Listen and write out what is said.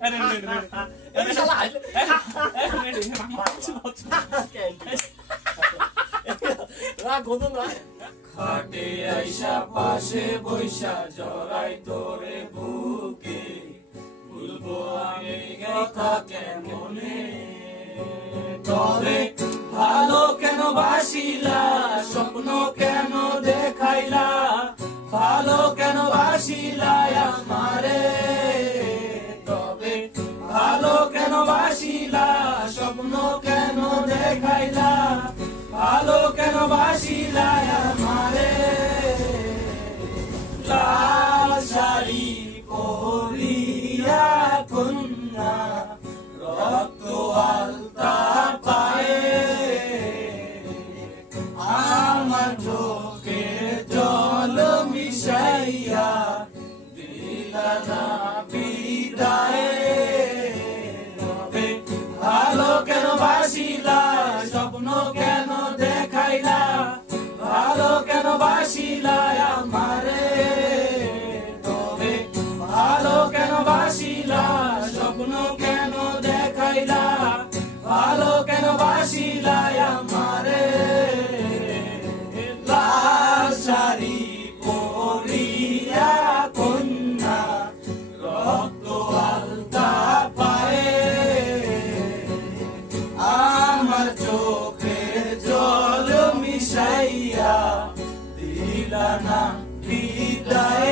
এই শালা রাগ হতো না খাটে আইসা পাশে বৈশা জড়াই তোরে বুকে ভুলবো আমি কথা কেমনে তবে ভালো কেন বাসিলা স্বপ্ন কেন দেখাইলা ভালো কেন বাসিলা আমারে তবে ভালো কেন বাসিলা স্বপ্ন কেন দেখাইলা ভালো কেন বাসিলা আমারে লাল শাড়ি পরিয়া কন্যা রক্ত আলতা পায়ে আমার চোখে জল মিশাইয়া দিলা না বিদায় ভালো কেন বাসিলা স্বপ্ন কেন দেখাইলা ভালো কেন বাসিলা আমারে তবে ভালো কেন বাসিলা স্বপ্ন কেন দেখাইলা ভালো কেন বাসিলা আমারে লাল শাড়ি পরিয়া কন্যা রক্ত আলতা পায়ে আমার চোখে জল মিশাইয়া দিলা না বিদায়